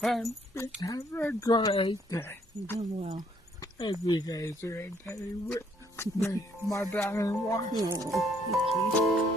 I've been having a great day. You're doing well. Every day is a great day with me, my darling wife. Oh, thank you.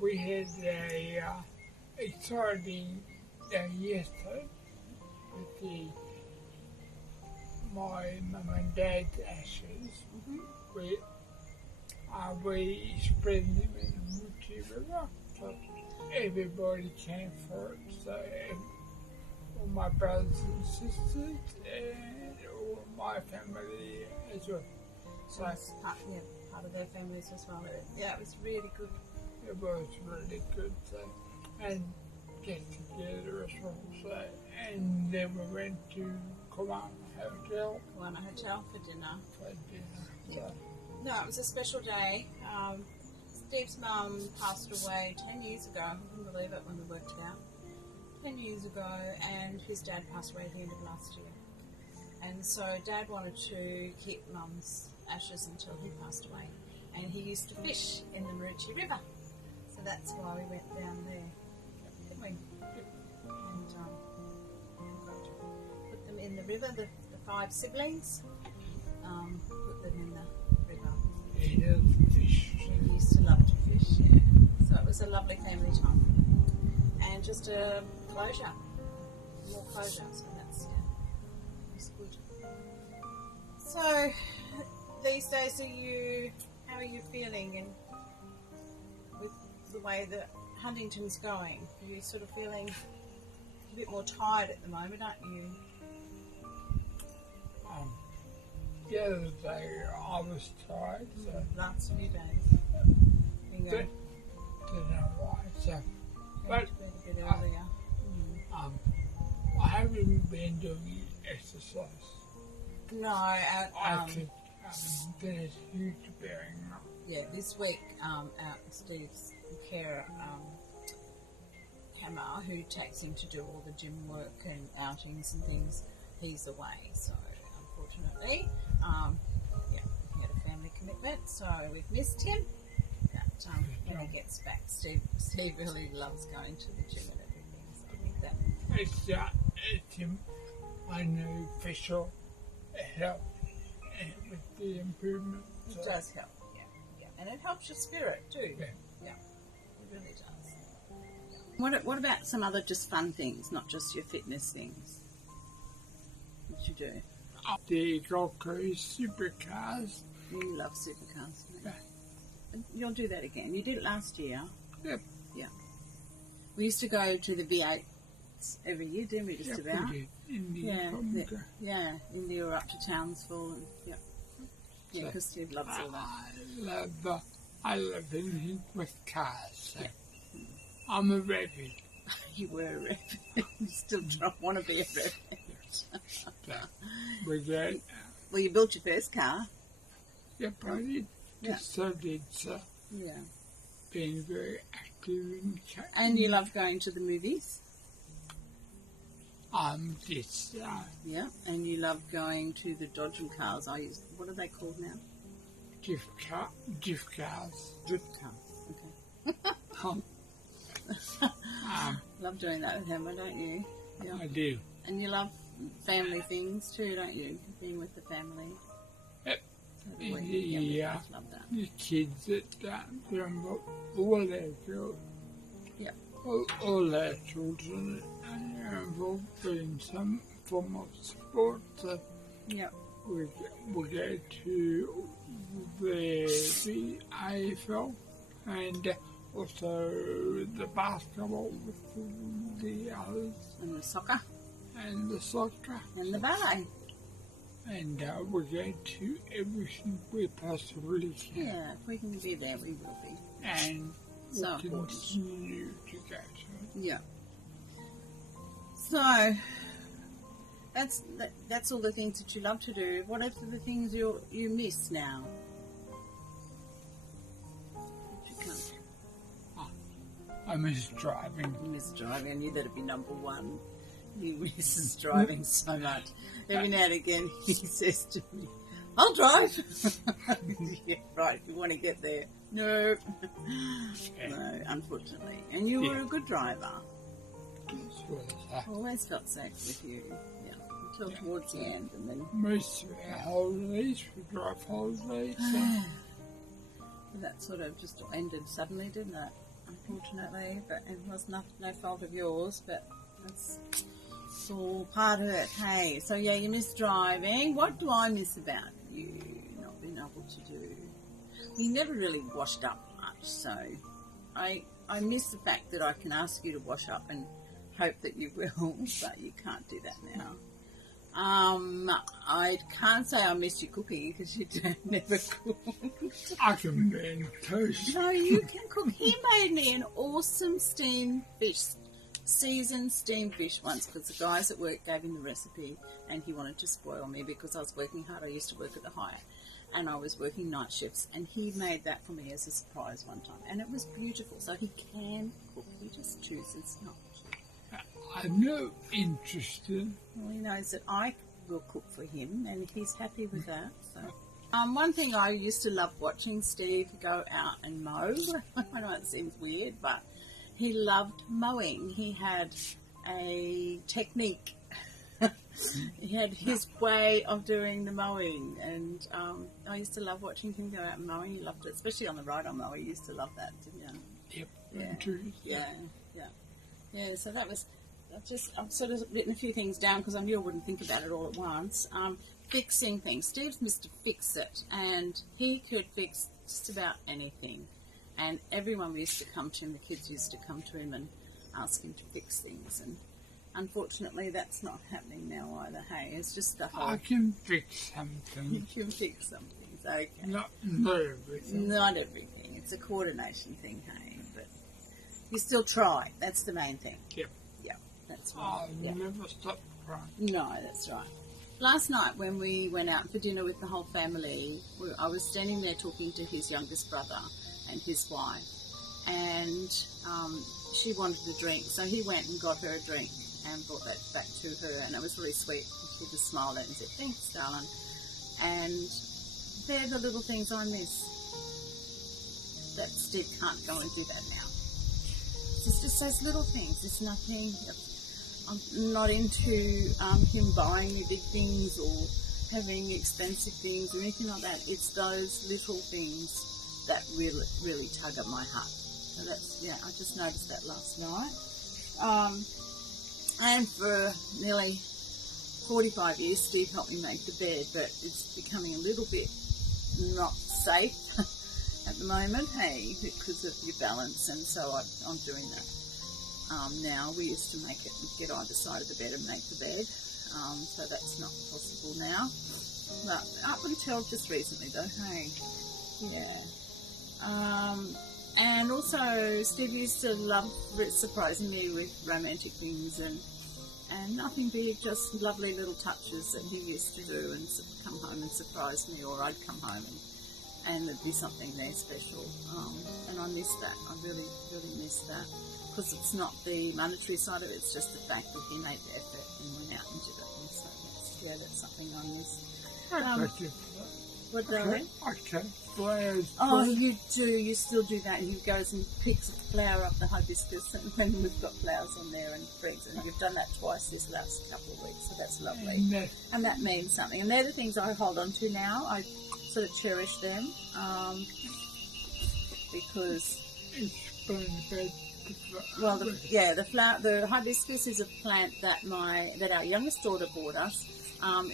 We had a exciting day yesterday with my mum and dad's ashes. We spread them in the Muti River, so everybody came for it. So all my brothers and sisters and all my family as well. So that's part of their families as well. Yeah, it was really good. It was really good, so, and get together as well. So, and then we went to Kiwana Hotel for dinner. So. No, it was a special day. Steve's mum passed away 10 years ago. I couldn't believe it when we worked it out. 10 years ago, and his dad passed away at the end of last year. And so Dad wanted to keep Mum's ashes until he passed away. And he used to fish in the Maruti River. So that's why we went down there, didn't we? And put them in the river, the 5 siblings, put them in the river. He does fish. He used to love to fish, yeah. So it was a lovely family time. And just a closure, more closure, so that's, it's good. So, these days how are you feeling with the way that Huntington's going? Are you sort of feeling a bit more tired at the moment, aren't you? The other day I was tired, so last few days. Don't know why. So, but a bit earlier. I haven't been doing exercise. No, I think there's huge bearing up. Yeah, this week, Steve's carer, Hammer, who takes him to do all the gym work and outings and things, he's away. So, unfortunately, he had a family commitment, so we've missed him. But when he gets back, Steve really loves going to the gym and everything. So I think that it's I know for sure it helps with the improvement. It does help, yeah. And it helps your spirit too. Yeah, it really does. What about some other just fun things, not just your fitness things? What you do? The Gold Coast supercars. You love supercars, don't you? Yeah. You'll do that again. You did it last year. Yep. Yeah. We used to go to the V8 every year, didn't we? Just about. We did. India or up to Townsville, and yeah, because Steve loves all that. I love anything with cars. So I'm a rabbit. You were a rabbit. You still don't want to be a rabbit. Well, you built your first car. Yep, I did. So did. So being very active in car. And you love going to the movies. Yes. Yeah, and you love going to the dodgem cars. What are they called now? gift cards. Drip cards. Okay. Love doing that with Emma, don't you? Yeah. I do. And you love family things too, don't you? Being with the family. Yep. So the weekend, Yeah. love that. The kids that they're involved, all their children. Yep. All their children are involved in some form of sport. So Yep. we go to the AFL and also the basketball with the others And the soccer. and the soccer. And the ballet. And we go to everything we possibly can. Yeah, if we can be there, we will be. And So we'll important. continue to go to it. Yeah. So that's all the things that you love to do. What are the things you miss now? If you can't- I miss driving. You miss driving. I knew that'd be number one. He misses driving so much. Every now and again, he says to me, "I'll drive." Yeah, right. If you want to get there, no, no, unfortunately. And you were a good driver. Always felt safe with you. Yeah, until towards the end, and then Most of our holidays, we drive holidays. that sort of just ended suddenly, didn't it? Unfortunately, but it was no fault of yours. But that's all part of it. Hey, so yeah, you miss driving. What do I miss about you not being able to do? You never really washed up much, so I miss the fact that I can ask you to wash up and hope that you will, but you can't do that now. I can't say I miss you cooking because you never cook. I can make toast. No, you can cook. He made me an awesome seasoned steamed fish once because the guys at work gave him the recipe and he wanted to spoil me because I was working hard. I used to work at the Hyatt and I was working night shifts, and he made that for me as a surprise one time, and it was beautiful. So he can cook, he just chooses not. I'm not interested. Well, he knows that I will cook for him, and he's happy with that. So, one thing I used to love watching Steve go out and mow. I know it seems weird, but he loved mowing. He had a technique. He had his way of doing the mowing, and I used to love watching him go out and mowing. He loved it, especially on the ride-on mower. He used to love that, didn't you? Yep. Yeah. So that was. I've sort of written a few things down because I knew I wouldn't think about it all at once. Fixing things. Steve's Mr. Fix-It, and he could fix just about anything. And everyone used to come to him, the kids used to come to him and ask him to fix things. And unfortunately, that's not happening now either. Hey, it's just the whole. I can fix something. You can fix some things, okay. Not everything. Not everything. It's a coordination thing, hey. But you still try. That's the main thing. Yep. That's right. I'll never stop crying. No, that's right. Last night when we went out for dinner with the whole family, I was standing there talking to his youngest brother and his wife, and she wanted a drink, so he went and got her a drink and brought that back to her, and it was really sweet. She just smiled at it and said, "Thanks, darling." And they're the little things I miss. That Steve can't go and do that now. It's just those little things. It's nothing. I'm not into him buying you big things or having expensive things or anything like that. It's those little things that really tug at my heart. So that's, I just noticed that last night. And for nearly 45 years, Steve helped me make the bed, but it's becoming a little bit not safe at the moment, hey, because of your balance, and so I'm doing that. Now, we used to make it and get either side of the bed and make the bed, so that's not possible now. But up until just recently, though, hey, and also, Steve used to love surprising me with romantic things and nothing big, just lovely little touches that he used to do and come home and surprise me, or I'd come home and there'd be something there special. And I miss that. I really, really miss that. Because it's not the monetary side of it, it's just the fact that he made the effort and went out and did it. And so that's something I miss. What, darling? I cut flowers. Oh, you do. You still do that. He goes and picks a flower up the hibiscus, and then we've got flowers on there and brings it. And you've done that twice this last couple of weeks, so that's lovely. And that means something. And they're the things I hold on to now. I sort of cherish them because. Well, the hibiscus is a plant that our youngest daughter bought us.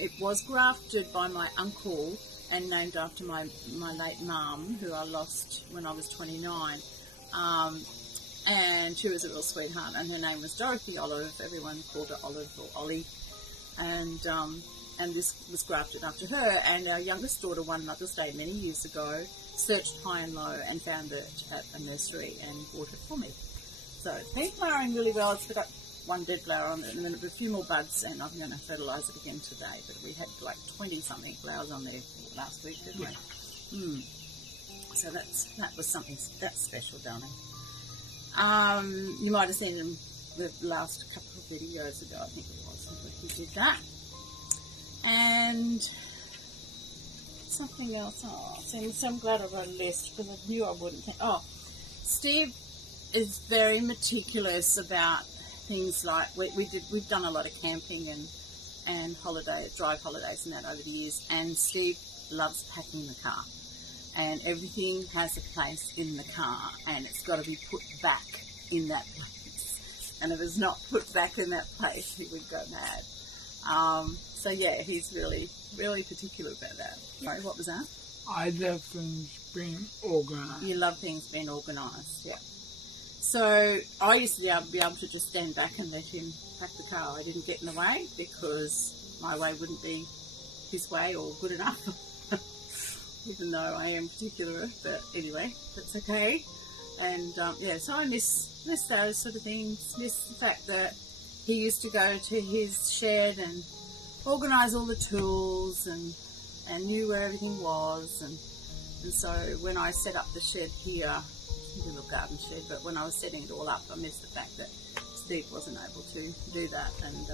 It was grafted by my uncle and named after my late mum, who I lost when I was 29. And she was a real sweetheart, and her name was Dorothy Olive. Everyone called her Olive or Ollie. And this was grafted after her. And our youngest daughter, one Mother's Day many years ago, searched high and low and found it at a nursery and bought it for me. So it's been flowering really well. It's got one dead flower on it and then a few more buds, and I'm going to fertilise it again today. But we had like 20-something flowers on there last week, didn't we? So that was something that's special, darling. You might have seen in the last couple of videos ago, I think it was, that we did that. And something else. So I'm glad I wrote a list because I knew I wouldn't think. Steve is very meticulous about things like we've done a lot of camping and drive holidays and that over the years, and Steve loves packing the car, and everything has a place in the car and it's got to be put back in that place, and if it's not put back in that place he would go mad. So yeah, he's really, really particular about that. Sorry, what was that? I love things being organised. You love things being organised, yeah. So I used to be able to just stand back and let him pack the car. I didn't get in the way because my way wouldn't be his way or good enough, even though I am particular. But anyway, that's okay. And so I miss those sort of things. Miss the fact that he used to go to his shed and organise all the tools and knew where everything was. And so when I set up the shed here, a little garden shed, but when I was setting it all up, I missed the fact that Steve wasn't able to do that. And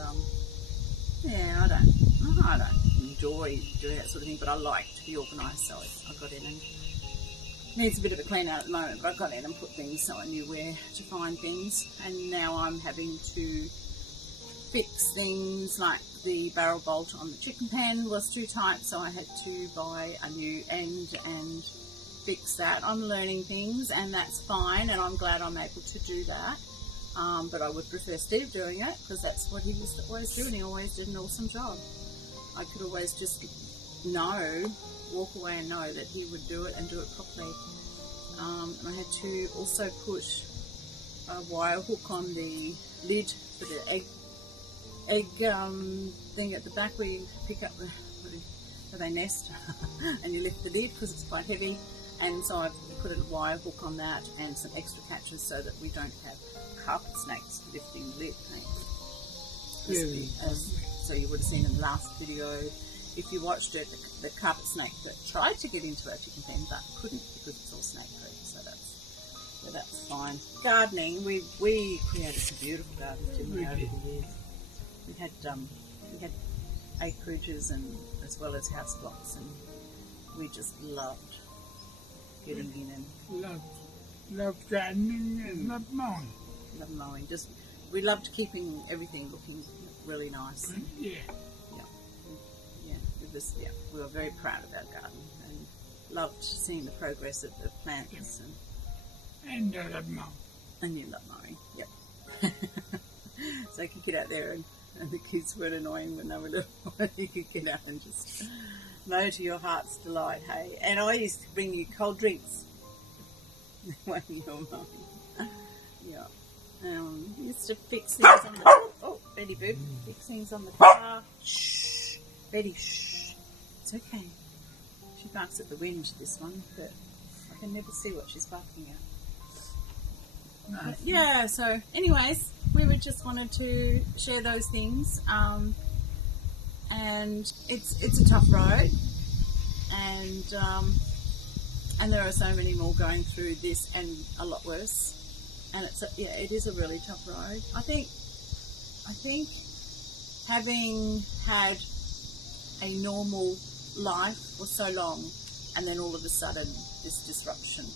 I don't enjoy doing that sort of thing, but I like to be organised, so I got in and needs a bit of a clean out at the moment, but I got in and put things so I knew where to find things. And now I'm having to fix things like the barrel bolt on the chicken pen was too tight, so I had to buy a new end and fix that. I'm learning things, and that's fine, and I'm glad I'm able to do that. But I would prefer Steve doing it because that's what he used to always do, and he always did an awesome job. I could always just walk away and know that he would do it and do it properly. And I had to also push a wire hook on the lid for the egg thing at the back where you pick up where they nest and you lift the lid because it's quite heavy. And so I put a wire hook on that and some extra catches so that we don't have carpet snakes lifting the lid. So you would have seen in the last video, if you watched it, the carpet snake that tried to get into our chicken pen but couldn't because it's all snake proof. So that's fine. Gardening, we created some beautiful gardens, didn't we, over the years? We had acreages and as well as house blocks, and we just loved getting in and loved gardening and loved mowing. Loved mowing. We loved keeping everything looking really nice. Yeah. We were very proud of our garden and loved seeing the progress of the plants. And I love mowing. And you love mowing, yep. So you could get out there and the kids weren't annoying when they were little. You could get out and just mow to your heart's delight, hey. And I used to bring you cold drinks when you were mowing. Yeah. Used to fix things on the... Oh, Betty Boo. Fix things on the car. Shh. Betty, shh. It's okay. She barks at the wind, this one, but I can never see what she's barking at. Yeah, so anyways, we just wanted to share those things, and it's a tough road, and there are so many more going through this and a lot worse, and it is a really tough road. I think having had a normal life for so long, and then all of a sudden this disruption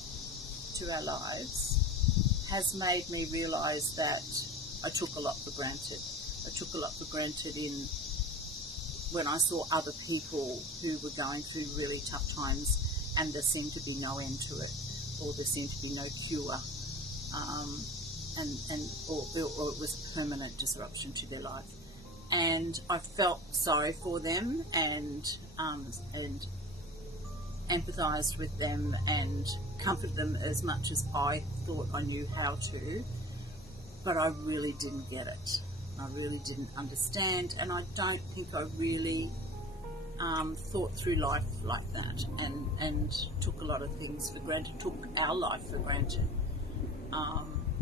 to our lives has made me realise that I took a lot for granted. I took a lot for granted when I saw other people who were going through really tough times and there seemed to be no end to it, or there seemed to be no cure, or it was a permanent disruption to their life. And I felt sorry for them and empathised with them and comforted them as much as I thought I knew how to, but I really didn't get it. I really didn't understand, and I don't think I really thought through life like that, and took a lot of things for granted, took our life for granted,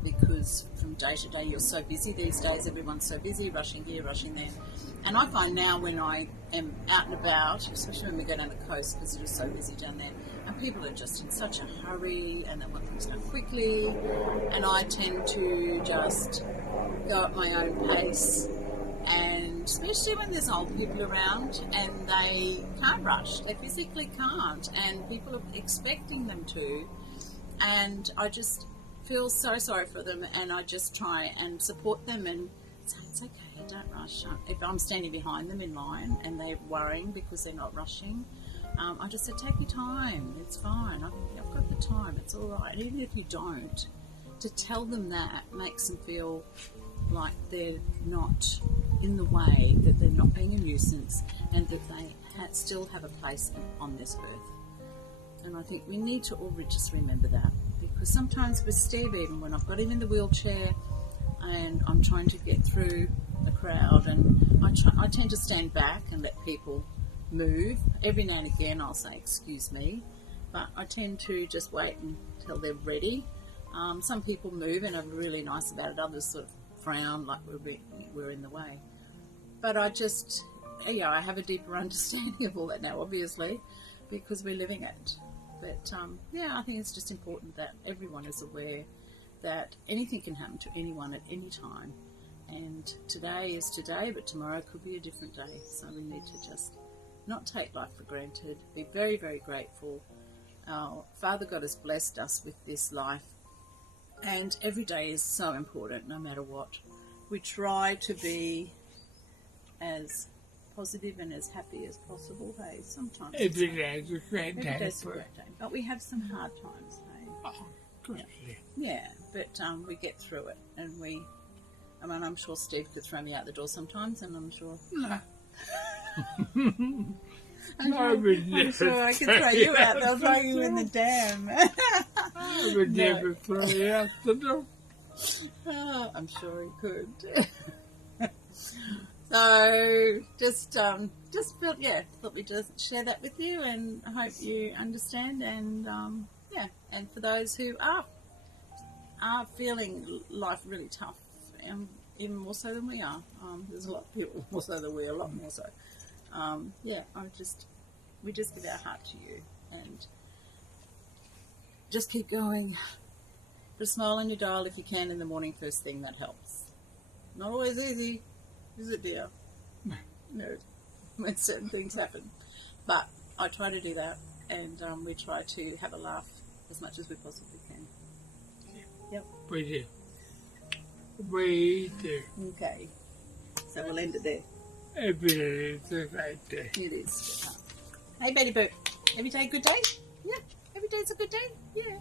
because from day to day you're so busy these days, everyone's so busy, rushing here, rushing there. And I find now when I am out and about, especially when we go down the coast because it is so busy down there, and people are just in such a hurry and they want things done quickly, and I tend to just go at my own pace, and especially when there's old people around and they can't rush, they physically can't, and people are expecting them to, and I just feel so sorry for them, and I just try and support them and say, it's okay, don't rush. If I'm standing behind them in line and they're worrying because they're not rushing, I just say, take your time, it's fine, I've got the time, it's all right. And even if you don't, to tell them that makes them feel like they're not in the way, that they're not being a nuisance, and that they still have a place on this earth. And I think we need to all just remember that, because sometimes with Steve, even when I've got him in the wheelchair and I'm trying to get through the crowd, and I tend to stand back and let people move. Every now and again I'll say, excuse me, but I tend to just wait until they're ready. Some people move and are really nice about it, others sort of frown like we're in the way. But I just, I have a deeper understanding of all that now, obviously, because we're living it. But I think it's just important that everyone is aware that anything can happen to anyone at any time. And today is today, but tomorrow could be a different day. So we need to just not take life for granted, be very, very grateful. Our Father God has blessed us with this life, and every day is so important, no matter what. We try to be as positive and as happy as possible. Hey, sometimes every day is a great every day. day's a great day, but we have some hard times. Hey, Oh, good. yeah, but we get through it, and I'm sure Steve could throw me out the door sometimes, and I'm sure. No. I'm sure I could throw you out. They'll throw you in the dam. I would never throw you out the door. I'm sure he could. So just thought we'd just share that with you, and I hope you understand. And and for those who are feeling life really tough, even more so than we are, there's a lot of people more so than we are, a lot more so. We just give our heart to you, and just keep going. Put a smile on your dial if you can in the morning, first thing, that helps. Not always easy, is it, dear? No, when certain things happen. But I try to do that, and we try to have a laugh as much as we possibly can. Yep. We do. We do. Okay. So we'll end it there. Every day is a great day. It is. Hey, Betty Boo. Every day a good day? Yeah. Every day's a good day? Yeah.